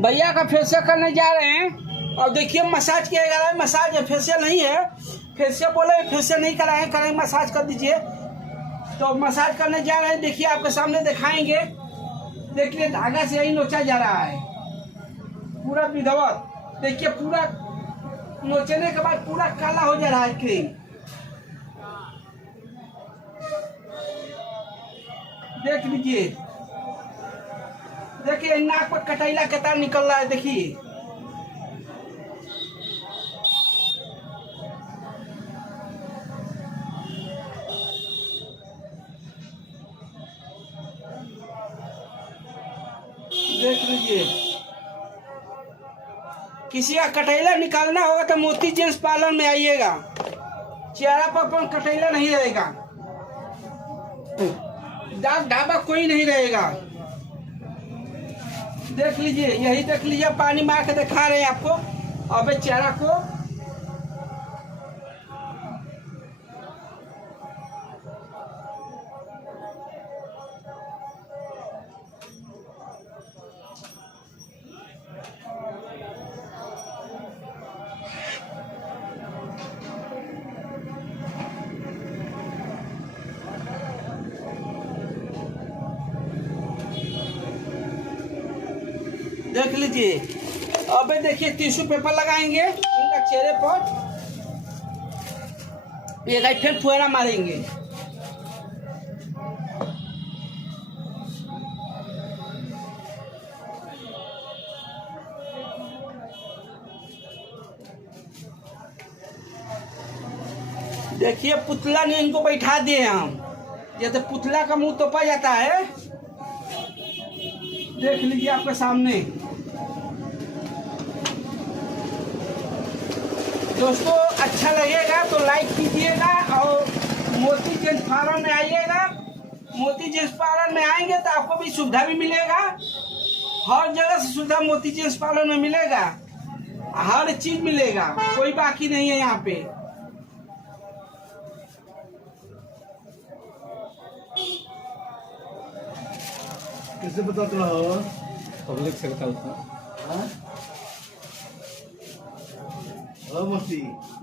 भैया का फेशियल करने जा रहे हैं और देखिए मसाज किया जा रहा है। मसाज है, फेशियल नहीं है। फेशियल बोले फेशियल नहीं कराए, करेंगे मसाज कर दीजिए। तो मसाज करने जा रहे हैं, देखिए आपके सामने दिखाएंगे। देखिए धागा से यही नोचा जा रहा है पूरा विधवत। देखिए पूरा नोचने के बाद पूरा काला हो जा रहा है क्रीम। देख लीजिए, देखिए नाक पर कटैला के तार निकल रहा है। देखिए देख लीजिए, किसी का कटैला निकालना होगा तो मोती जेंट्स पार्लर में आइएगा। चेहरा पर अपन कटैला नहीं रहेगा, दाग ढाबा कोई नहीं रहेगा। देख लीजिए, यही देख लीजिए, पानी मार के दिखा रहे हैं आपको। अबे चेहरा को देख लीजिए। अबे देखिए टिश्यू पेपर लगाएंगे उनका चेहरे पर, ये फिर फुहारा मारेंगे। देखिए पुतला ने इनको बैठा दिए हम, जैसे पुतला का मुंह तोपा जाता है। देख लीजिए आपके सामने। दोस्तों अच्छा लगेगा तो लाइक कीजिएगा और मोती जेंट्स पार्लर में आइएगा। मोती जेंट्स पार्लर में आएंगे तो आपको भी सुविधा भी मिलेगा। हर जगह से सुविधा मोती जेंट्स पार्लर में मिलेगा, हर चीज मिलेगा, कोई बाकी नहीं है यहाँ पे। किससे पता चला हो? पब्लिक से पता होता।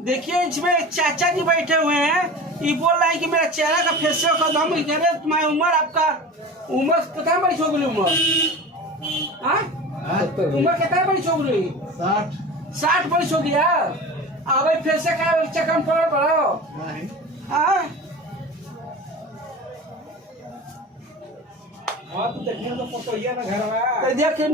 देखिए इसमें चाचा जी बैठे हुए हैं, ये बोल रहे हैं कि मेरा चेहरा का फेशियल कर दो। हम कह रहे हैं तुम्हारी उम्र, आपका उम्र कितना बड़ी हो गई? उम्र उम्र कितना बड़ी हो गई? 60 बड़ी हो गया। अब फेशियल का चक्कर पड़ पड़ो। तो देखिए तो फोटो ये ना घर में देखिए